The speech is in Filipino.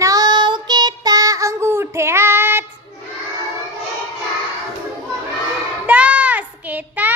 नौ केता अंगूठे हाथ दस केता